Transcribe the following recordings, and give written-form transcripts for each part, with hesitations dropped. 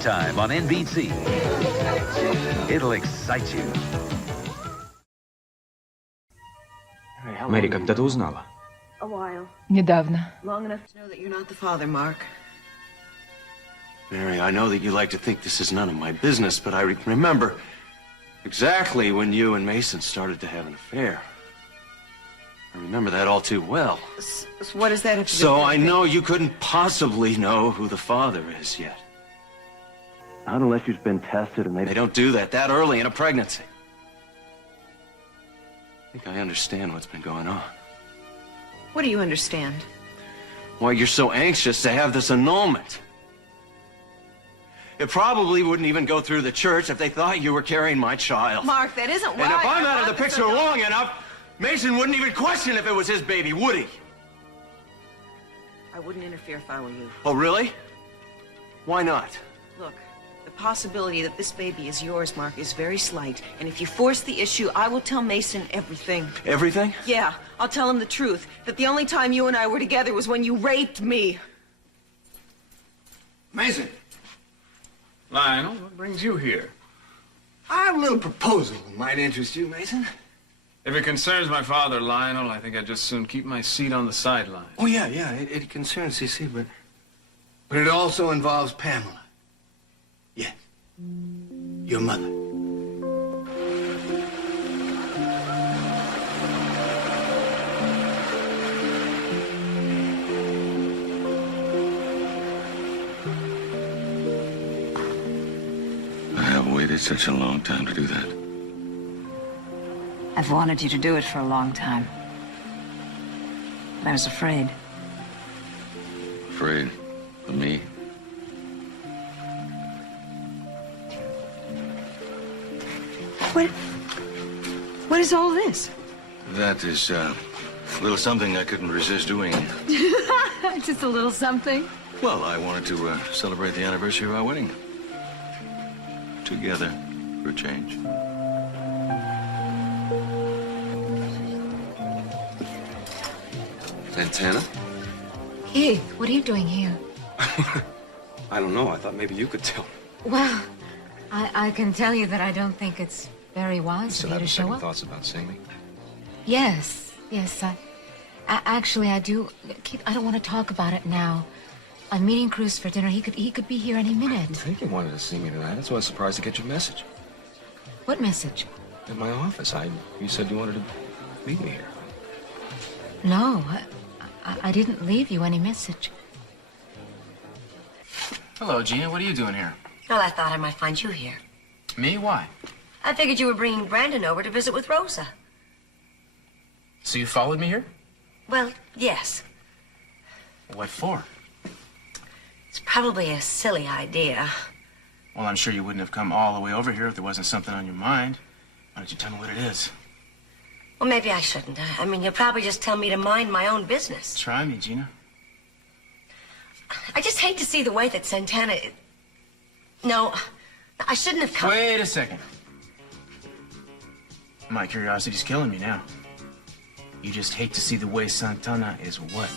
anytime on NBC. It'll excite you. Мэри, когда ты узнала? Недавно. Long enough to know that you're not the father, Mark. Mary, I know that you like to think this is none of my business, but I remember exactly when you and Mason started to have an affair. I remember that all too well. So what does that have to do So with I anything? know you couldn't possibly know who the father is yet. Not unless you've been tested, and they don't do that early in a pregnancy. I think I understand what's been going on. What do you understand? Why you're so anxious to have this annulment. It probably wouldn't even go through the church if they thought you were carrying my child. Mark, that isn't why. And if I'm I out of want the this picture annulment. long enough, Mason wouldn't even question if it was his baby, would he? I wouldn't interfere if I were you. Oh, really? Why not? Look, the possibility that this baby is yours, Mark, is very slight. And if you force the issue, I will tell Mason everything. Everything? Yeah, I'll tell him the truth. That the only time you and I were together was when you raped me. Mason, Lionel, what brings you here? I have a little proposal that might interest you, Mason. If it concerns my father, Lionel, I think I'd just soon keep my seat on the sideline. Oh, yeah, it concerns CC, but it also involves Pamela. Yes, your mother. I have waited such a long time to do that. I've wanted you to do it for a long time. But I was afraid. Afraid of me? What is all this? That is, a little something I couldn't resist doing. Just a little something. Well, I wanted to celebrate the anniversary of our wedding. Together, for a change. Santana? Keith, what are you doing here? I don't know. I thought maybe you could tell. Well, I can tell you that I don't think it's very wise of you to show up. thoughts about seeing me? Yes. Actually, I do. Keith, I don't want to talk about it now. I'm meeting Cruz for dinner. He could be here any I minute. think you wanted to see me tonight. That's why I was surprised to get your message. What message? At my office, you said you wanted to meet me here. No, I didn't leave you any message. Hello, Gina. What are you doing here? Well, I thought I might find you here. Me? Why? I figured you were bringing Brandon over to visit with Rosa. So you followed me here? Well, yes. What for? It's probably a silly idea. Well, I'm sure you wouldn't have come all the way over here if there wasn't something on your mind. Why don't you tell me what it is? Well, maybe I shouldn't. I mean, you'll probably just tell me to mind my own business. Try me, Gina. I just hate to see the way that Santana... No, I shouldn't have come. Wait a second. My curiosity's killing me now. You just hate to see the way Santana is what?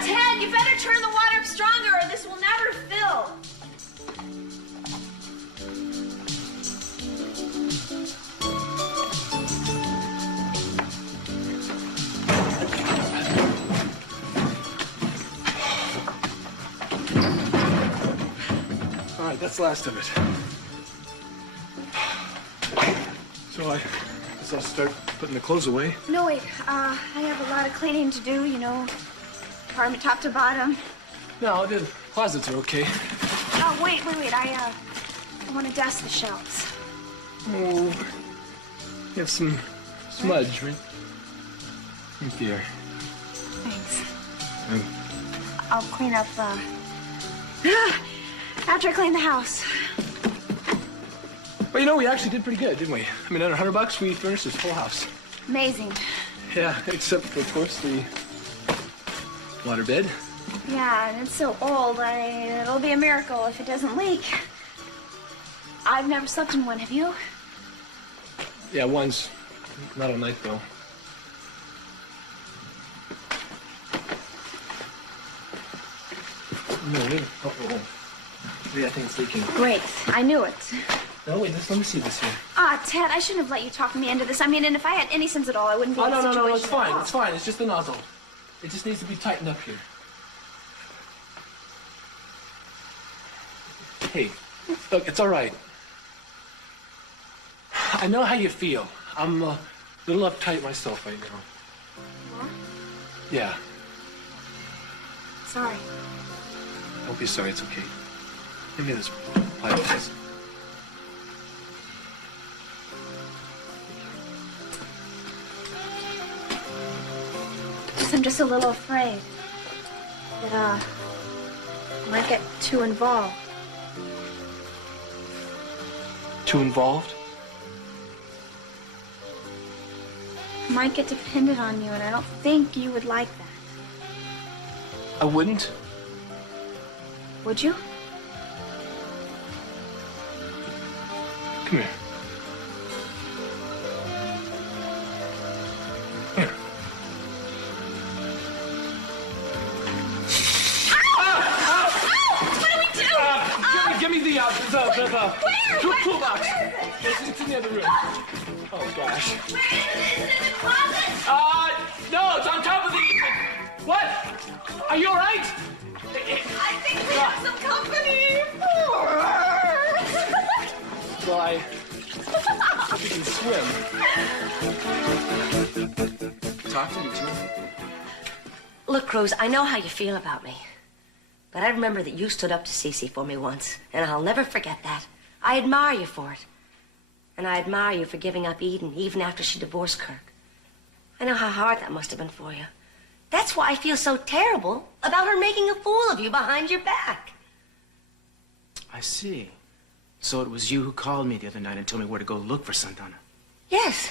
Ted, you better turn the water up stronger or this will never fill. All right, that's the last of it. So I guess I'll start putting the clothes away. No, wait. I have a lot of cleaning to do, you know. Apartment top to bottom. No, the closets are okay. Oh, wait. I want to dust the shelves. Oh, you have some smudge, right? Right there. Thanks. Um, I'll clean up, after I clean the house. Well, you know, we actually did pretty good, didn't we? I mean, under $100, we furnished this whole house. Amazing. Yeah, except for, of course, the waterbed. Yeah, and it's so old. It'll be a miracle if it doesn't leak. I've never slept in one, have you? Yeah, once. Not all night, though. No, wait. Oh. Wait, I think it's leaking. Great. I knew it. No, wait, let me see this here. Ah, Ted, I shouldn't have let you talk me into this. I mean, and if I had any sense at all, I wouldn't be in this situation. No, it's fine. at all. It's fine. It's just the nozzle. It just needs to be tightened up here. Hey, look, it's all right. I know how you feel. I'm a little uptight myself right now. Huh? Yeah. Sorry. Don't be sorry. It's okay. Give me this pipe, please. I'm just a little afraid that, I might get too involved. Too involved? I might get dependent on you, and I don't think you would like that. I wouldn't. Would you? Come here. Here. What do we do? Give me the toolbox. It's in the other room. Oh, gosh. No, it's on top of the... What? Are you all right? I think we have some company. Well, I hope you can swim. Talk to me, Jimmy. Look, Cruz, I know how you feel about me. But I remember that you stood up to Cece for me once, and I'll never forget that. I admire you for it. And I admire you for giving up Eden even after she divorced Kirk. I know how hard that must have been for you. That's why I feel so terrible about her making a fool of you behind your back. I see. So it was you who called me the other night and told me where to go look for Santana. Yes,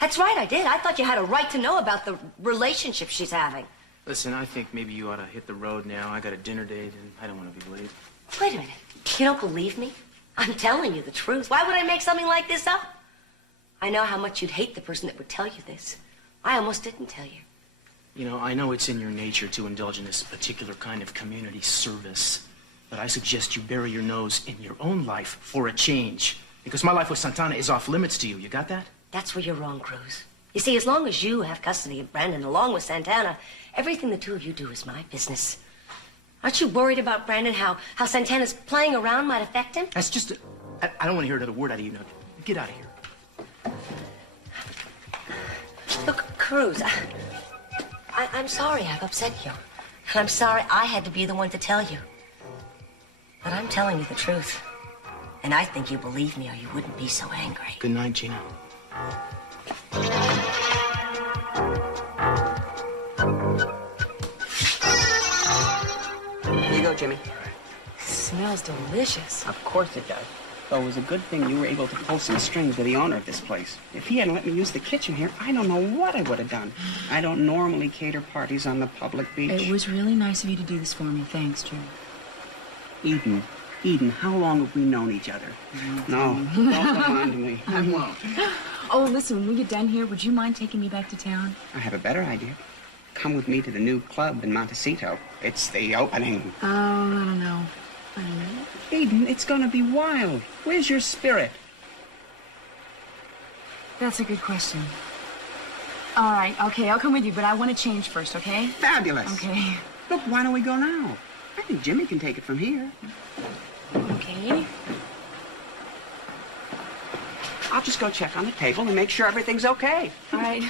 that's right, I did. I thought you had a right to know about the relationship she's having. Listen, I think maybe you ought to hit the road now. I got a dinner date, and I don't want to be late. Wait a minute. You don't believe me? I'm telling you the truth. Why would I make something like this up? I know how much you'd hate the person that would tell you this. I almost didn't tell you. You know, I know it's in your nature to indulge in this particular kind of community service, but I suggest you bury your nose in your own life for a change. Because my life with Santana is off limits to you. You got that? That's where you're wrong, Cruz. You see, as long as you have custody of Brandon along with Santana, everything the two of you do is my business. Aren't you worried about Brandon, how Santana's playing around might affect him? That's just I don't want to hear another word out of you now. Get out of here. Look, Cruz, I'm sorry I've upset you. And I'm sorry I had to be the one to tell you. But I'm telling you the truth. And I think you believe me or you wouldn't be so angry. Good night, Gina. Here you go, Jimmy. Smells delicious. Of course it does. Though it was a good thing you were able to pull some strings with the owner of this place. If he hadn't let me use the kitchen here, I don't know what I would have done. I don't normally cater parties on the public beach. It was really nice of you to do this for me. Thanks, Jim. Eden, how long have we known each other? No, don't remind me. I won't. Oh, listen, when we get done here, would you mind taking me back to town? I have a better idea. Come with me to the new club in Montecito. It's the opening. Oh, I don't know. Eden, it's gonna be wild. Where's your spirit? That's a good question. All right, okay, I'll come with you, but I want to change first, okay? Fabulous. Okay. Look, why don't we go now? I think Jimmy can take it from here. Okay. I'll just go check on the table and make sure everything's okay. All right.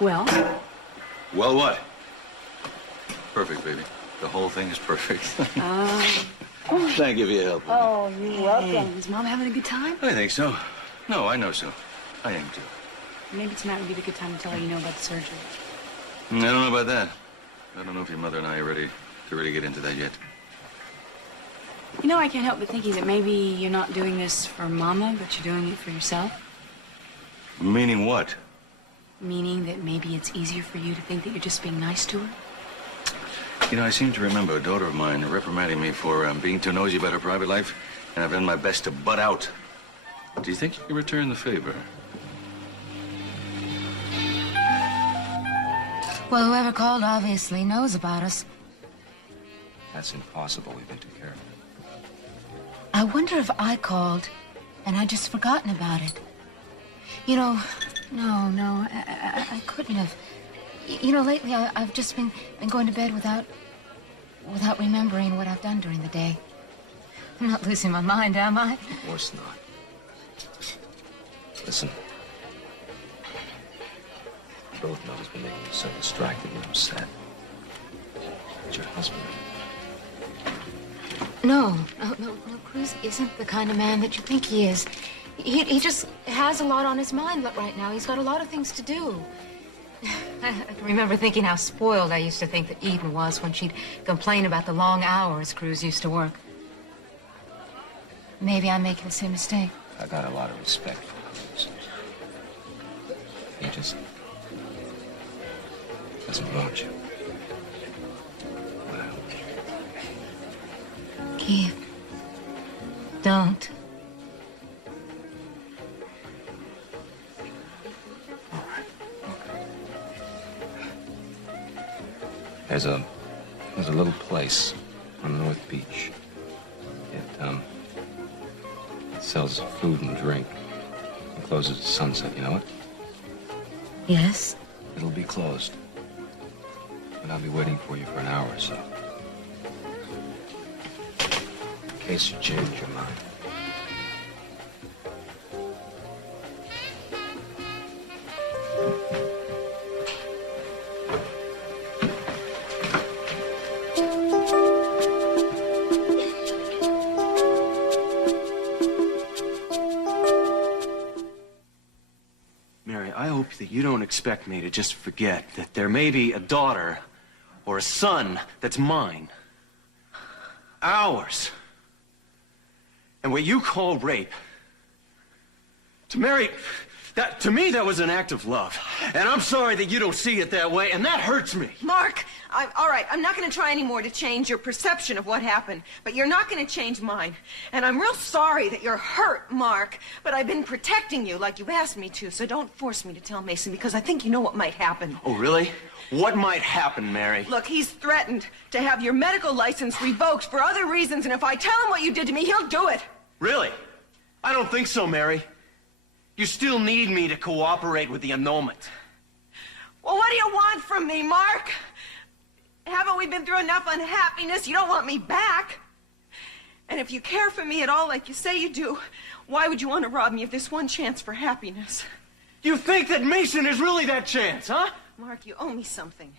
Well? Well, what? Perfect, baby. The whole thing is perfect. Oh, Thank you for your help. you're welcome. Is Mom having a good time? I think so. No, I know so. I am too. Maybe tonight would be the good time to tell her you know about the surgery. I don't know about that. I don't know if your mother and I are ready to really get into that yet. You know, I can't help but thinking that maybe you're not doing this for Mama, but you're doing it for yourself. Meaning what? Meaning that maybe it's easier for you to think that you're just being nice to her. You know, I seem to remember a daughter of mine reprimanding me for being too nosy about her private life, and I've done my best to butt out. Do you think you can return the favor? Well, whoever called obviously knows about us. That's impossible. We've been too careful. I wonder if I called and I'd just forgotten about it. You know, no, I couldn't have. You know, lately I've just been going to bed without remembering what I've done during the day. I'm not losing my mind, am I? Of course not. Listen. We both know he's been making you so distracted and upset. It's your husband. No, Cruz isn't the kind of man that you think he is. He just has a lot on his mind right now. He's got a lot of things to do. I can remember thinking how spoiled I used to think that Eden was when she'd complain about the long hours Cruz used to work. Maybe I'm making the same mistake. I got a lot of respect for Cruz. He just doesn't want you. Well, Keith, don't. There's a little place on North Beach. It sells food and drink. It closes at sunset, you know it? Yes? It'll be closed. But I'll be waiting for you for an hour or so. In case you change your mind. Mary, I hope that you don't expect me to just forget that there may be a daughter or a son that's mine. Ours. And what you call rape, to Mary, to me, that was an act of love. And I'm sorry that you don't see it that way, and that hurts me. Mark, all right, I'm not going to try anymore to change your perception of what happened, but you're not going to change mine. And I'm real sorry that you're hurt, Mark, but I've been protecting you like you've asked me to, so don't force me to tell Mason, because I think you know what might happen. Oh, really? What might happen, Mary? Look, he's threatened to have your medical license revoked for other reasons, and if I tell him what you did to me, he'll do it. Really? I don't think so, Mary. You still need me to cooperate with the annulment. Well, what do you want from me, Mark? Haven't we been through enough unhappiness? You don't want me back. And if you care for me at all like you say you do, why would you want to rob me of this one chance for happiness? You think that Mason is really that chance, huh? Mark, you owe me something.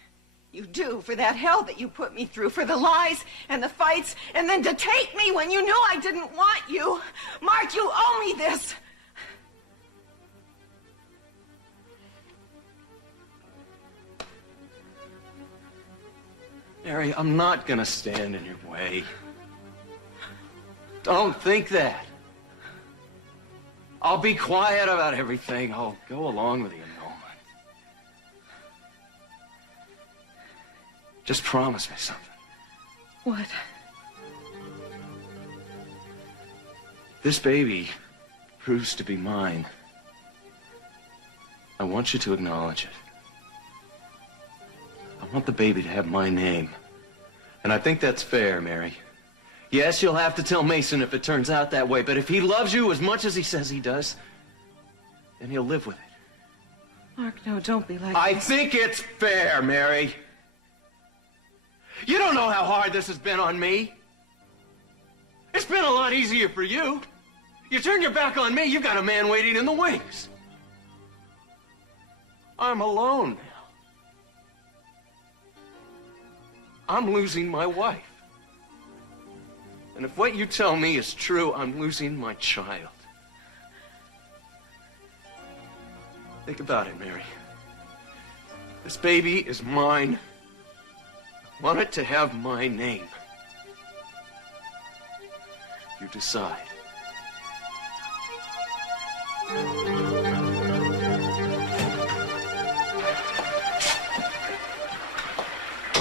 You do, for that hell that you put me through, for the lies and the fights, and then to take me when you knew I didn't want you. Mark, you owe me this. Mary, I'm not gonna stand in your way. Don't think that. I'll be quiet about everything. I'll go along with the annulment. Just promise me something. What? This baby proves to be mine. I want you to acknowledge it. I want the baby to have my name. And I think that's fair, Mary. Yes, you'll have to tell Mason if it turns out that way, but if he loves you as much as he says he does, then he'll live with it. Mark, no, don't be like I this. think it's fair, Mary. You don't know how hard this has been on me. It's been a lot easier for you. You turn your back on me, you've got a man waiting in the wings. I'm alone now. I'm losing my wife. And if what you tell me is true, I'm losing my child. Think about it, Mary. This baby is mine. I want it to have my name. You decide.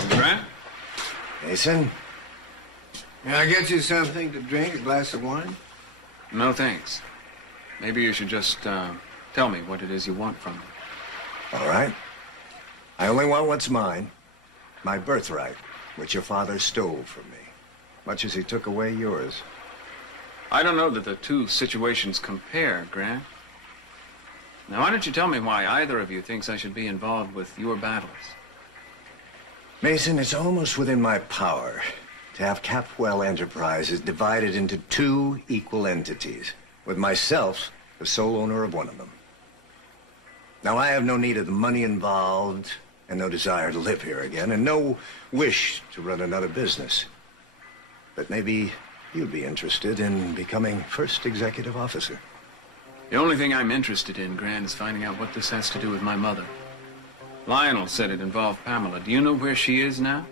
Grant? Mason? May I get you something to drink? A glass of wine? No, thanks. Maybe you should just tell me what it is you want from me. All right. I only want what's mine. My birthright, which your father stole from me, much as he took away yours. I don't know that the two situations compare, Grant. Now, why don't you tell me why either of you thinks I should be involved with your battles? Mason, it's almost within my power to have Capwell Enterprises divided into two equal entities, with myself the sole owner of one of them. Now, I have no need of the money involved, and no desire to live here again, and no wish to run another business. But maybe you'd be interested in becoming first executive officer. The only thing I'm interested in, Grant, is finding out what this has to do with my mother. Lionel said it involved Pamela. Do you know where she is now?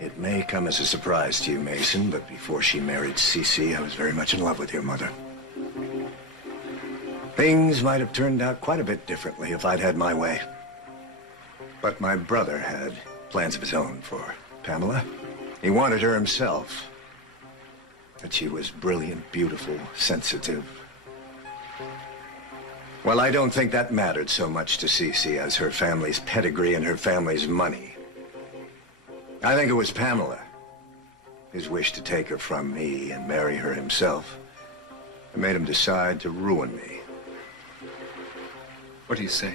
It may come as a surprise to you, Mason, but before she married Cece, I was very much in love with your mother. Things might have turned out quite a bit differently if I'd had my way. But my brother had plans of his own for Pamela. He wanted her himself. But she was brilliant, beautiful, sensitive. Well, I don't think that mattered so much to Cece as her family's pedigree and her family's money. I think it was Pamela, his wish to take her from me and marry her himself, that made him decide to ruin me. What do you say?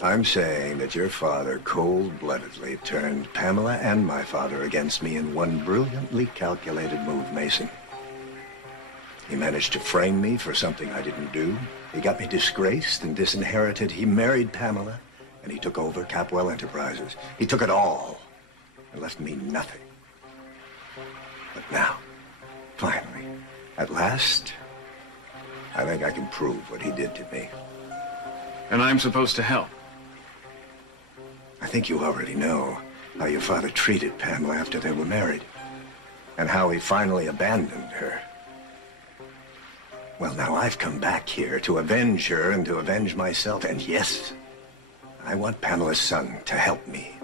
I'm saying that your father cold-bloodedly turned Pamela and my father against me in one brilliantly calculated move, Mason. He managed to frame me for something I didn't do. He got me disgraced and disinherited. He married Pamela, and he took over Capwell Enterprises. He took it all and left me nothing. But now, finally, at last, I think I can prove what he did to me. And I'm supposed to help? I think you already know how your father treated Pamela after they were married, and how he finally abandoned her. Well, now I've come back here to avenge her and to avenge myself, and yes, I want Pamela's son to help me.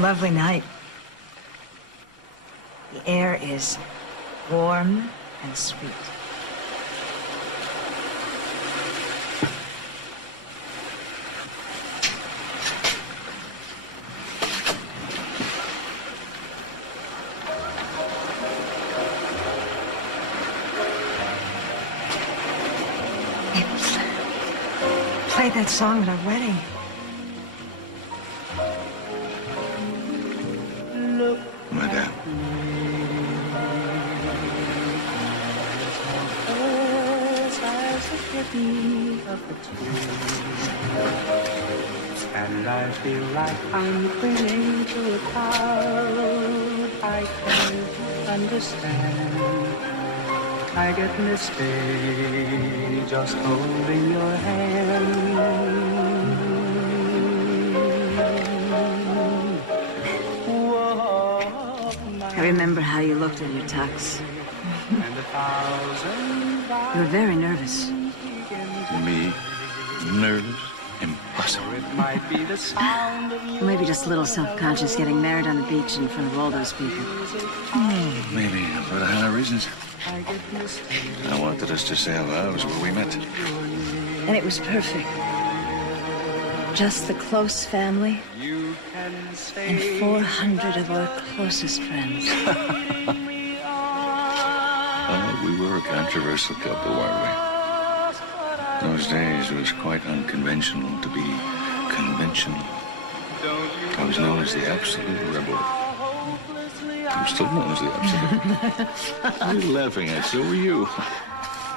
Lovely night. The air is warm and sweet. They played that song at our wedding. Madame. And I feel like I'm clinging to a cloud I can't understand. I get misty just holding your hand. I remember how you looked in your tux. You were very nervous. Me? Nervous? Impossible. Maybe just a little self-conscious getting married on the beach in front of all those people. Maybe for the higher reasons. I wanted us to say our vows where we met. And it was perfect. Just the close family and 400 of our closest friends. We were a controversial couple, weren't we? Those days it was quite unconventional to be conventional. I was known as the absolute rebel. I'm still known as the absolute. What are you laughing at? So were you.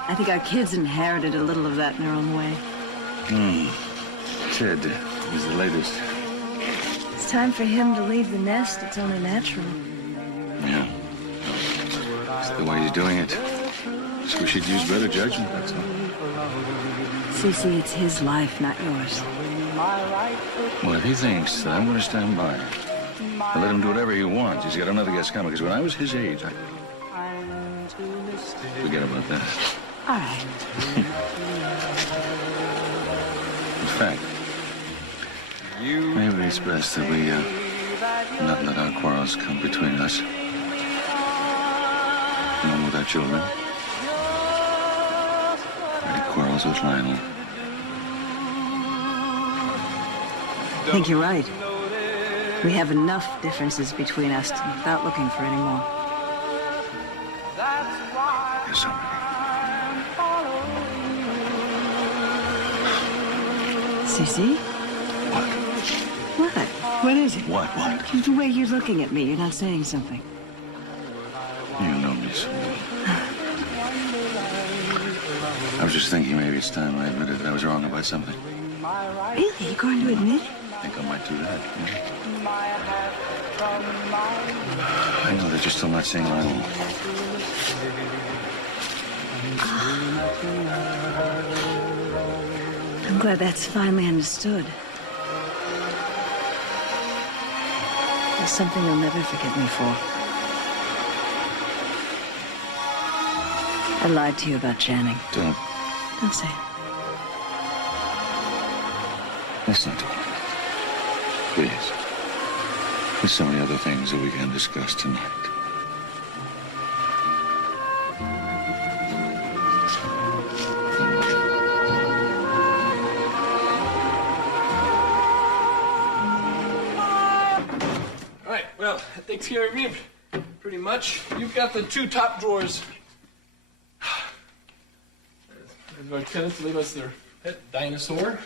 I think our kids inherited a little of that in their own way. Ted is the latest. It's time for him to leave the nest. It's only natural. Yeah. It's the way he's doing it. Just wish he'd use better judgment, that's all. Cece, it's his life, not yours. Well, if he thinks that I'm going to stand by and let him do whatever he wants, he's got another guess coming. Because when I was his age, forget about that. All right. In fact, maybe it's best that we not let our quarrels come between us. Along with our children. Any quarrels with Lionel. I think you're right. We have enough differences between us without looking for any more. There's so many. Cece? What? What? What is it? What? The way you're looking at me, you're not saying something. You know me so well. I was just thinking maybe it's time I admitted that I was wrong about something. Really? You're going to admit it? I think I might do that. Yeah. I know that you're still not seeing Lionel. I'm glad that's finally understood. There's something you'll never forgive me for. I lied to you about Channing. Don't say it. Let's not talk about it. Please. There's so many other things that we can discuss tonight. All right, well, that takes care of me pretty much. You've got the 2 top drawers. There's our tenants leave us their pet dinosaur.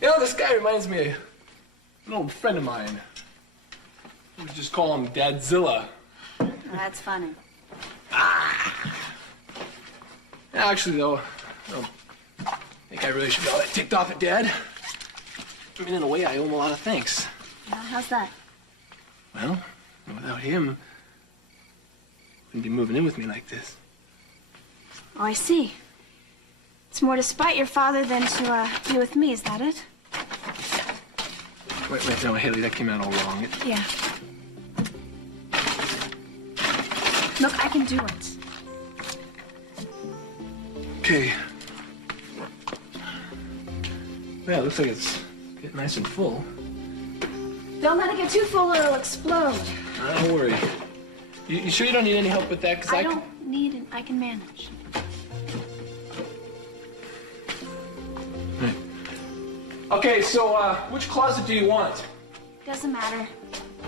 You know, this guy reminds me of an old friend of mine. We just call him Dadzilla. That's funny. Actually, though, I think I really should be all that ticked off at Dad. I mean, in a way, I owe him a lot of thanks. How's that? Well, without him, he wouldn't be moving in with me like this. Oh, I see. It's more to spite your father than to be with me, is that it? Wait, no, Haley, that came out all wrong. Yeah. Look, I can do it. Okay. Yeah, it looks like it's getting nice and full. Don't let it get too full or it'll explode. Don't worry. You sure you don't need any help with that? 'Cause I don't need it. I can manage. Right. Okay, so which closet do you want? Doesn't matter.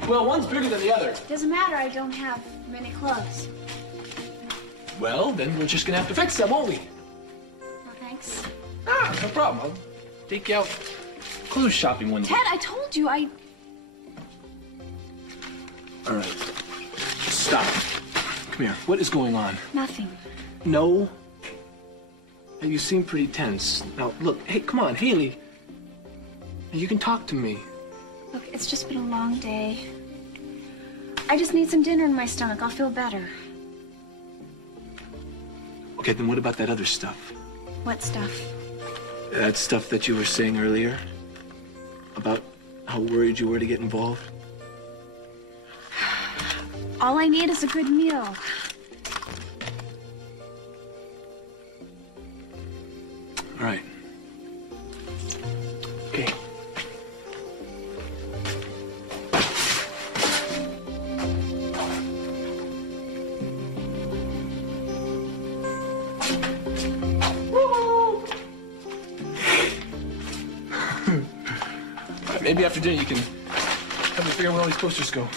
Well, one's bigger than the other. Doesn't matter. I don't have many clothes. Well, then we're just gonna have to fix them, won't we? No thanks. No problem. I'll take you out clothes shopping one day. Ted, I told you I... All right. Stop. Come here. What is going on? Nothing. No. Now, you seem pretty tense. Now, look. Hey, come on, Haley. You can talk to me. Look, it's just been a long day. I just need some dinner in my stomach. I'll feel better. Okay, then what about that other stuff? What stuff? That stuff that you were saying earlier? About how worried you were to get involved? All I need is a good meal. All right. Okay. Maybe after dinner you can help me figure out where all these posters go.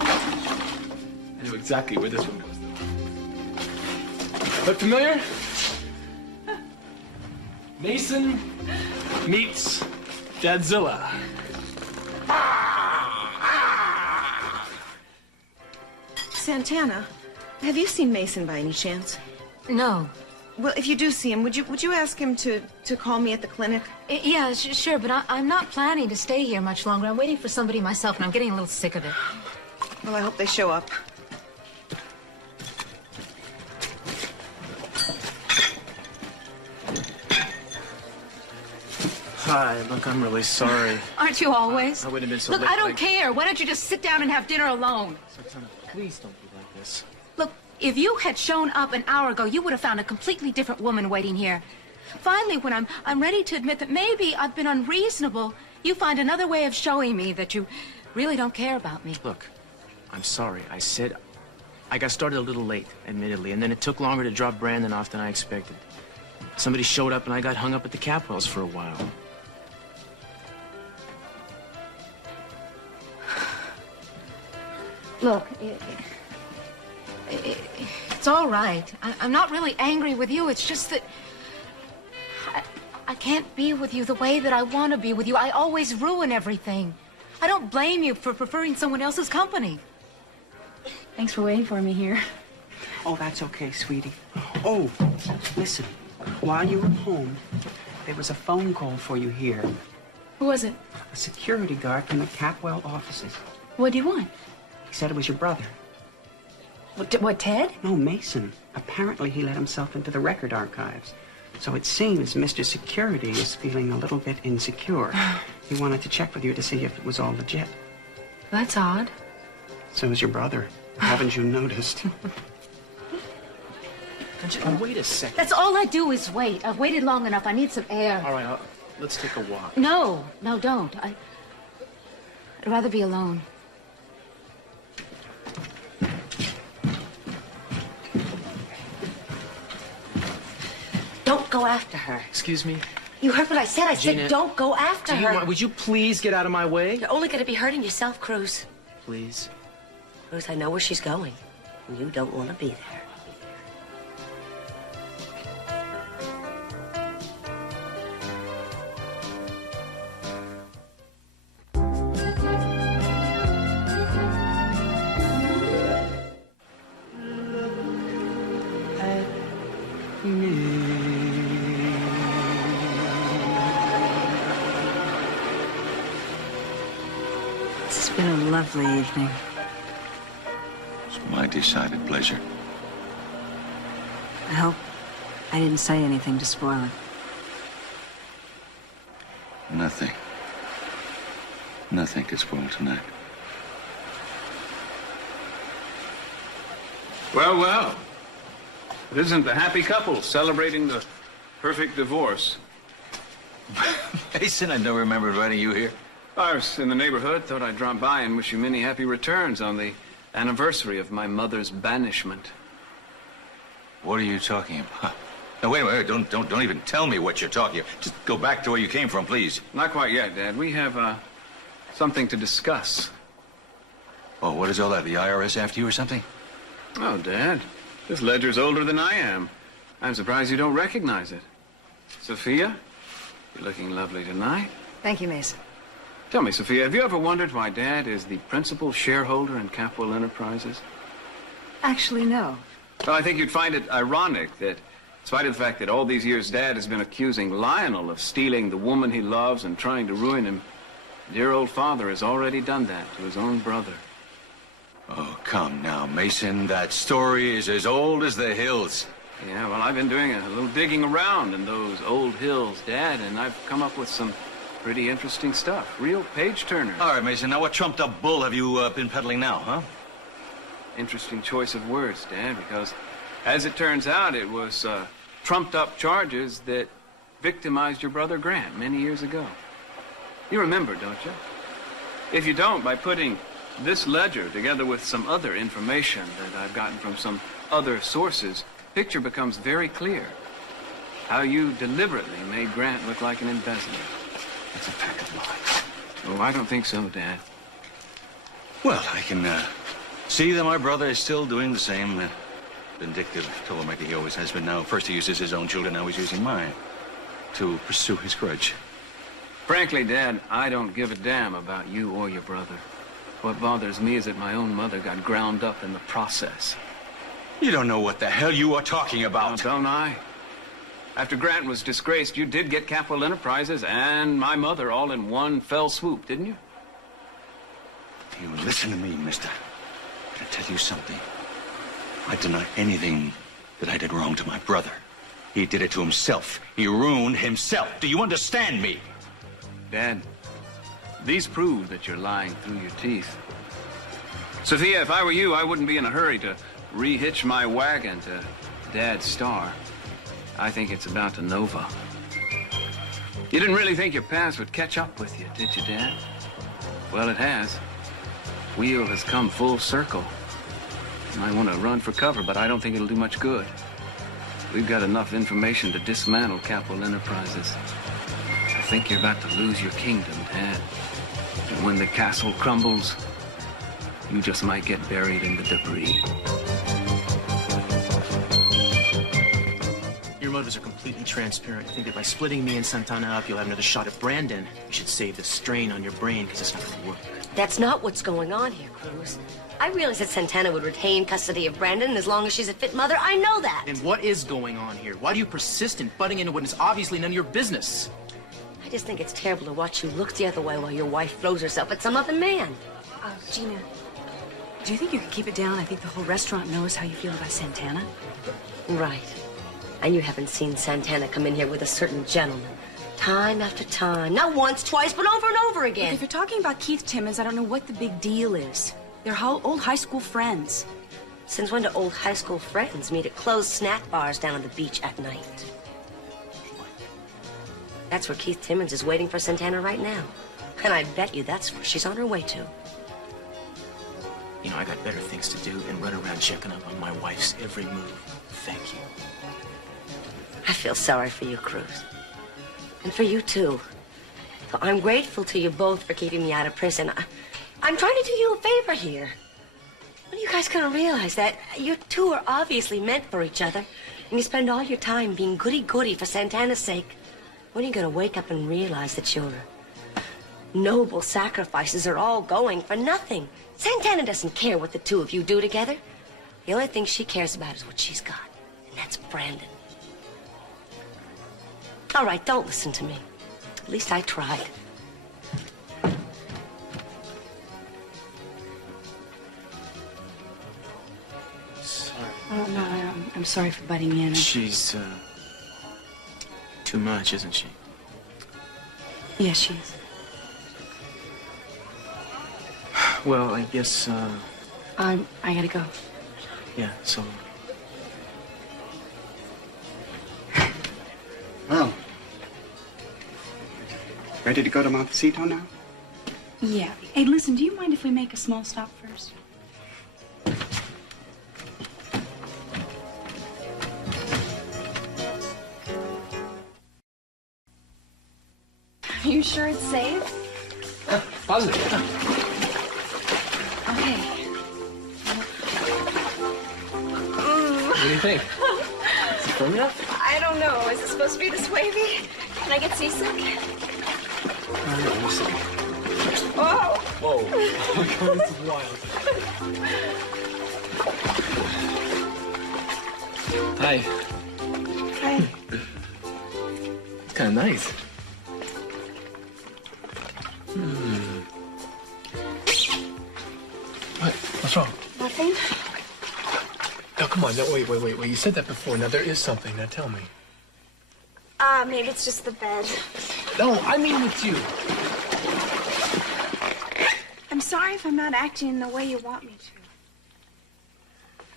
I know exactly where this one goes, though. Look familiar? Mason meets Dadzilla. Santana, have you seen Mason by any chance? No. Well, if you do see him, would you ask him to call me at the clinic? Yeah, sure, but I'm not planning to stay here much longer. I'm waiting for somebody myself, and I'm getting a little sick of it. Well, I hope they show up. Hi, look, I'm really sorry. Aren't you always? I wouldn't have been so Look, late. I don't care. Why don't you just sit down and have dinner alone? Santana, please don't be like this. Look, if you had shown up an hour ago, you would have found a completely different woman waiting here. Finally, when I'm ready to admit that maybe I've been unreasonable, you find another way of showing me that you really don't care about me. Look, I'm sorry. I said I got started a little late, admittedly, and then it took longer to drop Brandon off than I expected. Somebody showed up and I got hung up at the Capwells for a while. Look, it's all right. I'm not really angry with you. It's just that I can't be with you the way that I want to be with you. I always ruin everything. I don't blame you for preferring someone else's company. Thanks for waiting for me here. Oh, that's okay, sweetie. Oh, listen. While you were home, there was a phone call for you here. Who was it? A security guard from the Capwell offices. What do you want? He said it was your brother. What, Ted? No, Mason. Apparently he let himself into the record archives. So it seems Mr. Security is feeling a little bit insecure. He wanted to check with you to see if it was all legit. That's odd. So is your brother. Haven't you noticed? Wait a second. That's all I do is wait. I've waited long enough. I need some air. All right, let's take a walk. No, don't. I'd rather be alone. Don't go after her. Excuse me? You heard what I said. I Gina, said don't go after her. Would you please get out of my way? You're only going to be hurting yourself, Cruz. Please. Cruz, I know where she's going, and you don't want to be there. It's been a lovely evening. It's my decided pleasure. I hope I didn't say anything to spoil it. Nothing. Nothing could spoil tonight. Well, well. It isn't the happy couple celebrating the perfect divorce. Mason, I don't remember inviting you here. I was in the neighborhood, thought I'd drop by and wish you many happy returns on the anniversary of my mother's banishment. What are you talking about? No, wait, don't even tell me what you're talking about. Just go back to where you came from, please. Not quite yet, Dad. We have, something to discuss. Oh, what is all that? The IRS after you or something? Oh, Dad, this ledger's older than I am. I'm surprised you don't recognize it. Sophia, you're looking lovely tonight. Thank you, Mason. Tell me, Sophia, have you ever wondered why Dad is the principal shareholder in Capwell Enterprises? Actually, no. Well, I think you'd find it ironic that, in spite of the fact that all these years Dad has been accusing Lionel of stealing the woman he loves and trying to ruin him, dear old father has already done that to his own brother. Oh, come now, Mason. That story is as old as the hills. Yeah, well, I've been doing a little digging around in those old hills, Dad, and I've come up with some pretty interesting stuff. Real page-turners. All right, Mason, now what trumped-up bull have you been peddling now, huh? Interesting choice of words, Dad, because as it turns out, it was trumped-up charges that victimized your brother Grant many years ago. You remember, don't you? If you don't, by putting this ledger together with some other information that I've gotten from some other sources, picture becomes very clear. How you deliberately made Grant look like an embezzler. That's a pack of lies. Oh, I don't think so, Dad. Well, I can see that my brother is still doing the same vindictive troublemaker he always has been. Now, first he uses his own children, now he's using mine. to pursue his grudge. Frankly, Dad, I don't give a damn about you or your brother. What bothers me is that my own mother got ground up in the process. You don't know what the hell you are talking about. Now, don't I? After Grant was disgraced, you did get Capital Enterprises and my mother all in one fell swoop, didn't you? You listen to me, mister. I tell you something. I deny anything that I did wrong to my brother. He did it to himself. He ruined himself. Do you understand me? Dad, these prove that you're lying through your teeth. Sophia, if I were you, I wouldn't be in a hurry to re-hitch my wagon to Dad's star. I think it's about to nova. You didn't really think your past would catch up with you, did you, Dad? Well, it has. Wheel has come full circle. You might want to run for cover, but I don't think it'll do much good. We've got enough information to dismantle Capital Enterprises. I think you're about to lose your kingdom, Dad. And when the castle crumbles, you just might get buried in the debris. Your motives are completely transparent. You think that by splitting me and Santana up, you'll have another shot at Brandon. You should save the strain on your brain, because it's not going to work. That's not what's going on here, Cruz. I realize that Santana would retain custody of Brandon as long as she's a fit mother. I know that. And what is going on here? Why do you persist in butting into what is obviously none of your business? I just think it's terrible to watch you look the other way while your wife throws herself at some other man. Gina, do you think you can keep it down? I think the whole restaurant knows how you feel about Santana. Right. And you haven't seen Santana come in here with a certain gentleman. Time after time. Not once, twice, but over and over again. Look, if you're talking about Keith Timmons, I don't know what the big deal is. They're old high school friends. Since when do old high school friends meet at closed snack bars down on the beach at night? That's where Keith Timmons is waiting for Santana right now. And I bet you that's where she's on her way to. You know, I got better things to do than run around checking up on my wife's every move. Thank you. I feel sorry for you, Cruz. And for you, too. So I'm grateful to you both for keeping me out of prison. I'm trying to do you a favor here. When are you guys gonna realize that you two are obviously meant for each other, and you spend all your time being goody-goody for Santana's sake? When are you gonna wake up and realize that your noble sacrifices are all going for nothing? Santana doesn't care what the two of you do together. The only thing she cares about is what she's got, and that's Brandon. All right, don't listen to me. At least I tried. Sorry. Oh, no, I'm sorry for butting in. She's, too much, isn't she? Yes, she is. Well, I guess, I gotta go. yeah, so... Well, ready to go to Montecito now? Yeah. Hey, listen, do you mind if we make a small stop first? Are you sure it's safe? Positive. Okay. What do you think? Is it firm enough? I don't know. Is it supposed to be this wavy? Can I get seasick? I don't know. Let me see. Whoa! Whoa. Oh, God, this is wild. Hi. Hi. It's kind of nice. What? What's wrong? Nothing? Oh, come on. No, wait. You said that before. Now, there is something. Now, tell me. Maybe it's just the bed. No, I mean with you. I'm sorry if I'm not acting the way you want me to.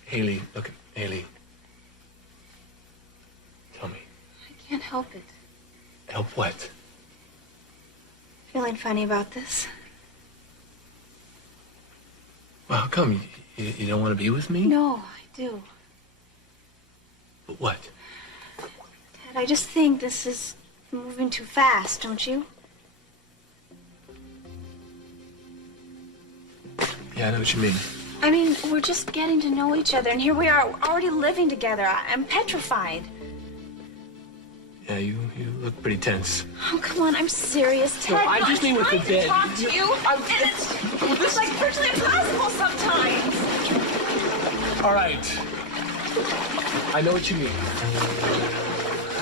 Haley, look, Haley. Tell me. I can't help it. Help what? Feeling funny about this? Well, how come? You don't want to be with me? No, I do. But what? Dad, I just think this is moving too fast, don't you? Yeah, I know what you mean. I mean, we're just getting to know each other, and here we are already living together. I'm petrified. Yeah, you look pretty tense. Oh, come on, I'm serious, Ted. No, I just mean with the I'm dead. trying to talk to you, and it's like virtually impossible sometimes. All right. I know what you mean.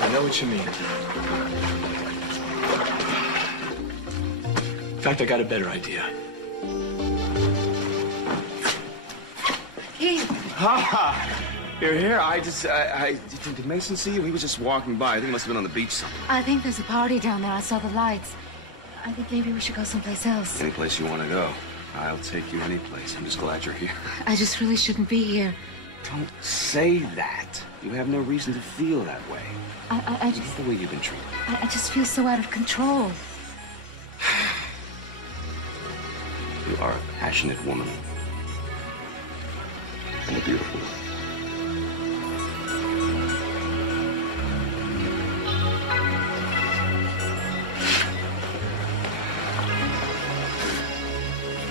I know what you mean. In fact, I got a better idea. Keith. Ha! You're here. Did Mason see you? He was just walking by. I think he must have been on the beach somewhere. I think there's a party down there. I saw the lights. I think maybe we should go someplace else. Any place you want to go. I'll take you any place. I'm just glad you're here. I just really shouldn't be here. Don't say that. You have no reason to feel that way. I just... It's the way you've been treated. I just feel so out of control. You are a passionate woman. And a beautiful one.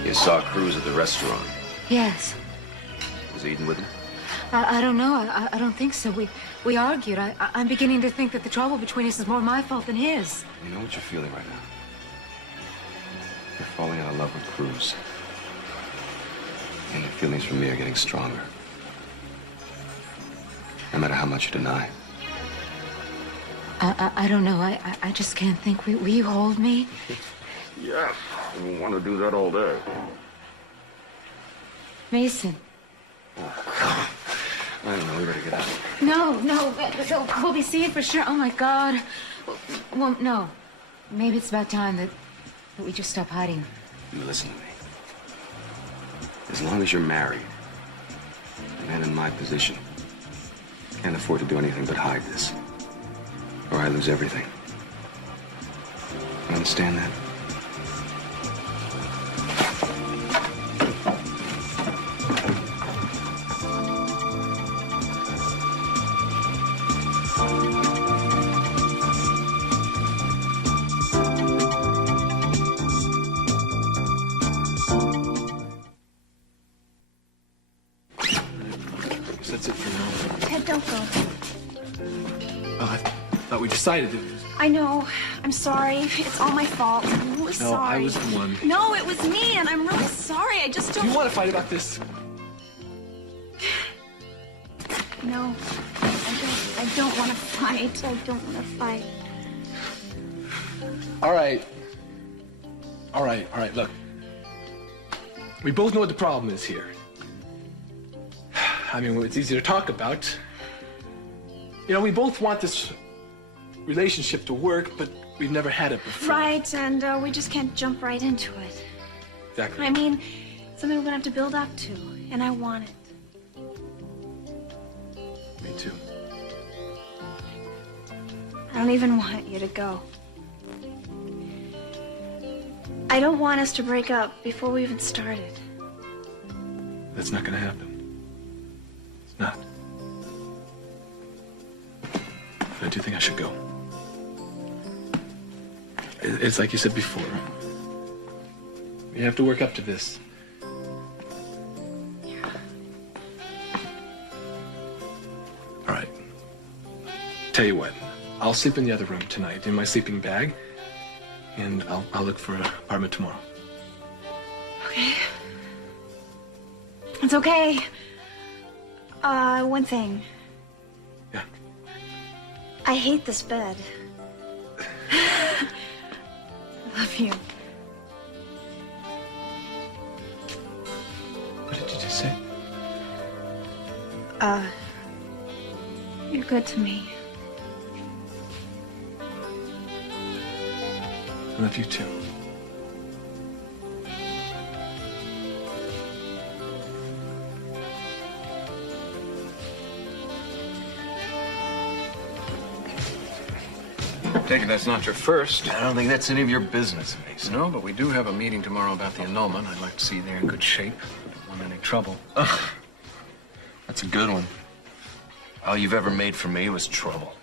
You saw Cruz at the restaurant. Yes. Was he eating with him? I don't know. I don't think so. We argued. I'm beginning to think that the trouble between us is more my fault than his. You know what you're feeling right now? You're falling out of love with Cruz. And your feelings for me are getting stronger. No matter how much you deny. I don't know. I just can't think. Will you hold me? Yes. I want to do that all day. Mason. I don't know. We better get out. No. We'll be seeing for sure. Oh, my God. Well, no. Maybe it's about time that we just stop hiding. You listen to me. As long as you're married, a man in my position can't afford to do anything but hide this. Or I lose everything. You understand that? That's it for now. Ted, don't go. I thought we decided to. I know. I'm sorry. It's all my fault. I'm really No, sorry. I was the one. No, it was me, and I'm really sorry. I just don't... You want to fight about this? No. I don't want to fight. I don't want to fight. All right. Look. We both know what the problem is here. I mean, it's easy to talk about. You know, we both want this relationship to work, but we've never had it before. Right, and we just can't jump right into it. Exactly. I mean, something we're gonna have to build up to, and I want it. Me too. I don't even want you to go. I don't want us to break up before we even started. That's not gonna happen. It's not. But I do think I should go. It's like you said before. We have to work up to this. Yeah. All right. Tell you what, I'll sleep in the other room tonight in my sleeping bag, and I'll look for an apartment tomorrow. Okay. It's okay. One thing. Yeah. I hate this bed. I love you. What did you just say? You're good to me. I love you too. Take it that's not your first. I don't think that's any of your business, Mason. No, but we do have a meeting tomorrow about the annulment. I'd like to see you there in good shape. Don't want any trouble. That's a good one. All you've ever made for me was trouble.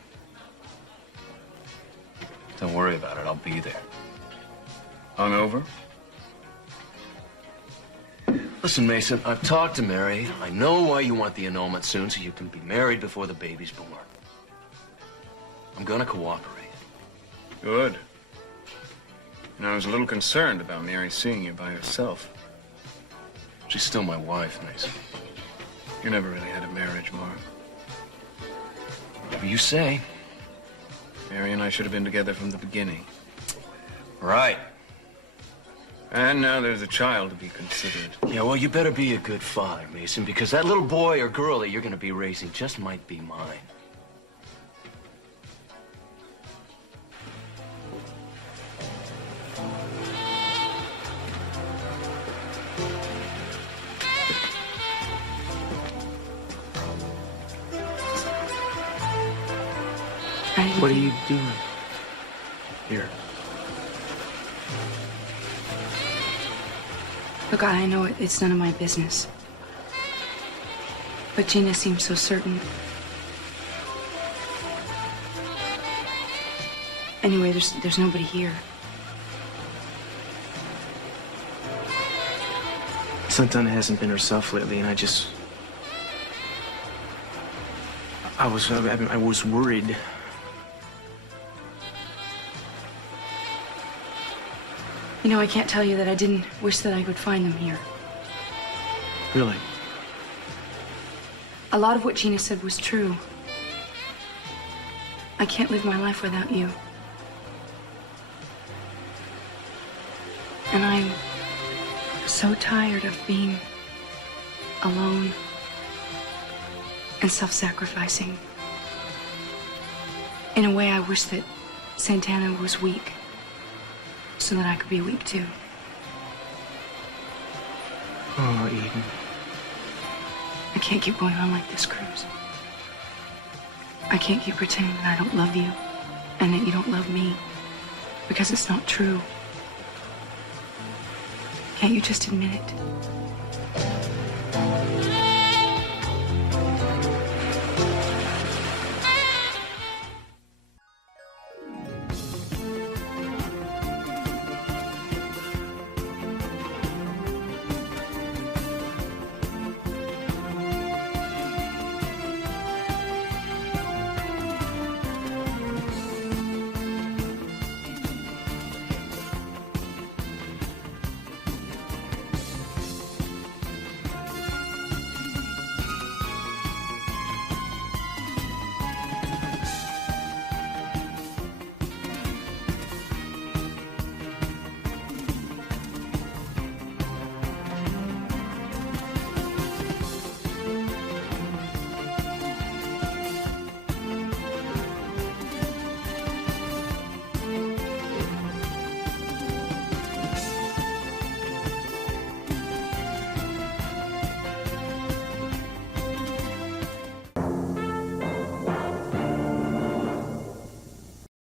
Don't worry about it. I'll be there. Hungover? Listen, Mason, I've talked to Mary. I know why you want the annulment soon, so you can be married before the baby's born. I'm gonna cooperate. Good. And I was a little concerned about Mary seeing you by herself. She's still my wife, Mason. You never really had a marriage, Mark. Whatever you say. Mary and I should have been together from the beginning. Right. And now there's a child to be considered. Yeah, well, you better be a good father, Mason, because that little boy or girl that you're gonna be raising just might be mine. What are you doing here? Look, I know it's none of my business. But Gina seems so certain. Anyway, there's nobody here. Santana hasn't been herself lately, and I was worried. You know, I can't tell you that I didn't wish that I could find them here. Really? A lot of what Gina said was true. I can't live my life without you. And I'm so tired of being alone and self-sacrificing. In a way, I wish that Santana was weak, so that I could be weak too. Oh, Eden. I can't keep going on like this, Cruz. I can't keep pretending that I don't love you and that you don't love me, because it's not true. Can't you just admit it?